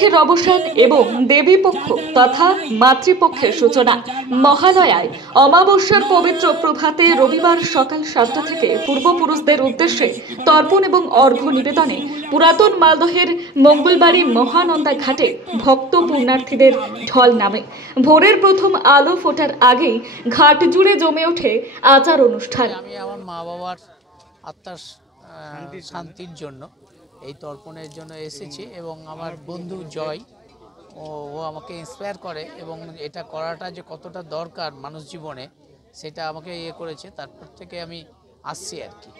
পক্ষের অবসান এবং দেবী পক্ষ তথা মাতৃপক্ষের সূচনা। মহালয়ায় অমাবস্যার পবিত্র প্রভাতে রবিবার সকাল 7টা থেকে পূর্বপুরুষদের উদ্দেশ্যে তর্পণ এবং অর্ঘ্য নিবেদনে পুরাতন মালদহের মঙ্গলবাড়ি মহানন্দা ঘাটে ভক্ত পুণ্যার্থীদের ঢল নামে। ভোরের প্রথম আলো ফোটার আগেই ঘাট জুড়ে জমে ওঠে আচার অনুষ্ঠান। আমি আমার মা বাবার আত্মার শান্তির জন্য এই তর্পণের জন্য এসেছি এবং আমার বন্ধু জয় ও আমাকে ইন্সপায়ার করে এবং এটা করাটা যে কতটা দরকার মানুষ জীবনে সেটা আমাকে করেছে। তারপর থেকে আমি আসছি আর কি।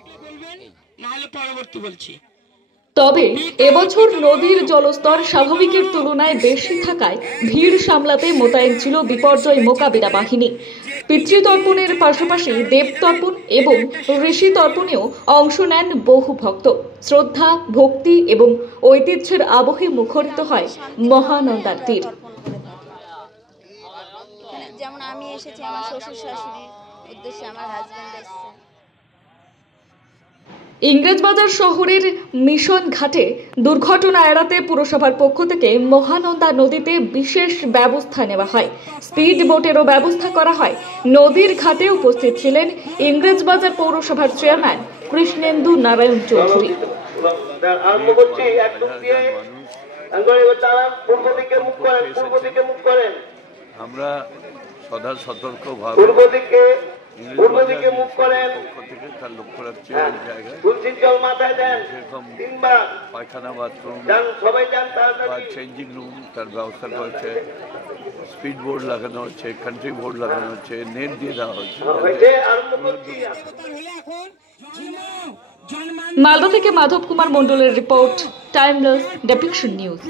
তবে এবছর নদীর জলস্তর স্বাভাবিকের তুলনায় বেশি থাকায় ভিড় সামলাতে মোতায়েন ছিল বিপর্যয় মোকাবিলা বাহিনী। পিতৃতর্পণের পাশাপাশি দেবতর্পণ এবং ঋষি তর্পণেও অংশ নেন বহু ভক্ত। শ্রদ্ধা, ভক্তি এবং ঐতিহ্যের আবহে মুখরিত হয় মহানন্দার তীর। যেমন আমি এসেছি আমার শ্বশুর শাশুড়ির উদ্দেশ্যে, আমার হাজবেন্ড এসেছে। ইংরেজবাজার শহরের মিশন ঘাটে দুর্ঘটনা এড়াতে পুরসভার পক্ষ থেকে মহানন্দা নদীতে বিশেষ ব্যবস্থা নেওয়া হয়। স্পিড বোটেরও ব্যবস্থা করা হয়। নদীর ঘাটে উপস্থিত ছিলেন ইংরেজবাজার পৌরসভার চেয়ারম্যান কৃষ্ণেন্দু নারায়ণ চৌধুরী। আমরা সদা সতর্কভাবে তার লক্ষ্য রাখছি ওই জায়গায় পায়খানা, বাথরুম বা চেঞ্জিং রুম তার ব্যবস্থা করেছে। স্পিড বোর্ড লাগানো হচ্ছে, কান্ট্রি বোর্ড লাগানো হচ্ছে, নেট দিয়ে দেওয়া হচ্ছে। মালদা থেকে মাধব কুমার মণ্ডলের রিপোর্ট, টাইমলেস ডেপিকশন নিউজ।